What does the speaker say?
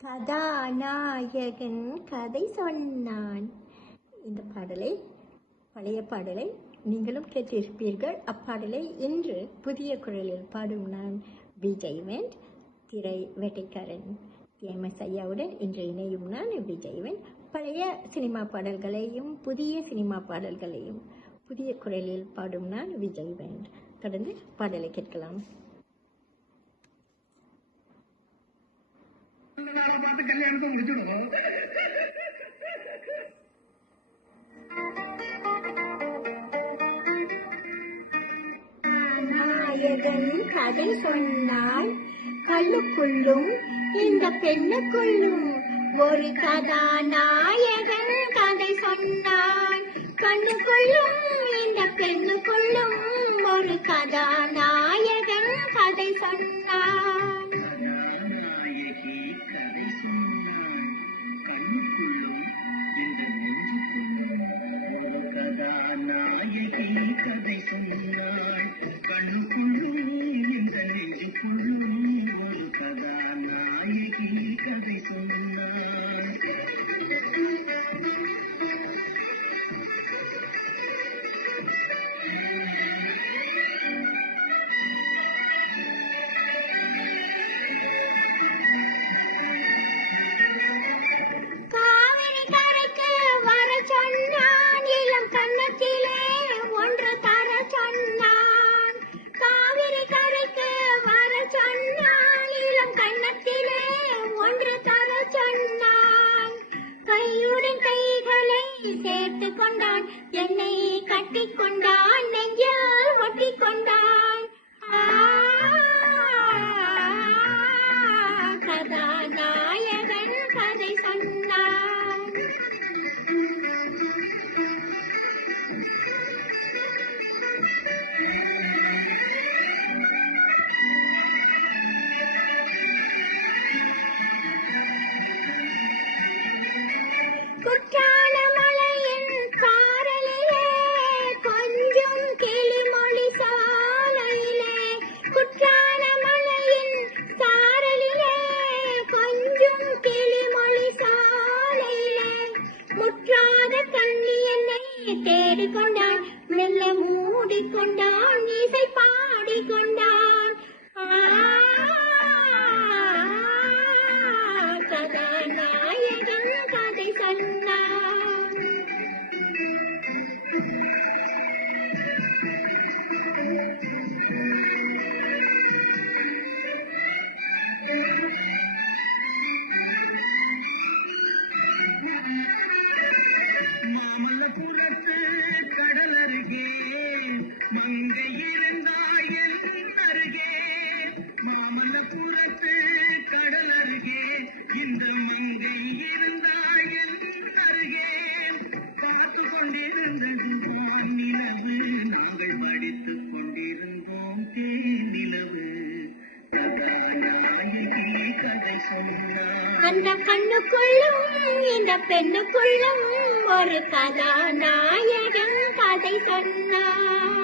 கதாநாயகன் கதை சொன்னான். இந்த பாடலை, பழைய பாடலை நீங்களும் கேட்டிருப்பீர்கள். அப்பாடலை இன்று புதிய குரலில் பாடும் நான் விஜய்வன். திரை வேட்டைக்காரன் எம்எஸ் ஐயாவுடன் இன்று இணையும் நான் விஜய்வன். பழைய சினிமா பாடல்களையும் புதிய சினிமா பாடல்களையும் புதிய குரலில் பாடும் நான் விஜய்வன். தொடர்ந்து பாடலை கேட்கலாம். நாயகன் கதை சொன்னான், கல்லுக்குள்ளும் இந்த பெண்ணுக்குள்ளும் ஒரு கதாநாயகன் கதை சொன்னான். கண்ணுக்குள்ளும் இந்த பெண்ணுக்குள்ளும் ஒரு கதாநாயகன் கதை சொன்னான். சேர்த்து கொண்டான், என்னை கட்டிக் கொண்டான், நெஞ்சால் ஒட்டிக் கொண்டான். கதாநாயகன் கதை சொன்னான். தேடிக்கொண்டான், மெல்ல மூடிக்கொண்டான், இசை பாடிக்கொண்டான். கதாநாயகன் கதை சொன்னான். மாமல்லபுரத்து கடலருகே மங்கை இருந்தாயன் அருகே. மாமல்லபுரத்து கடலருகே இந்த மங்கை இருந்தாயன் அருகே. பார்த்து கொண்டிருந்தது நிலவு, நாங்கள் படித்துக் கொண்டிருந்தோம் தேனிலவு. கதை சொன்னார். அந்த கண்ணுக்குள்ளும் இந்த பெண்ணுக்குள்ளும் ஒரு கதாநாயகன் கதை சொன்னான்.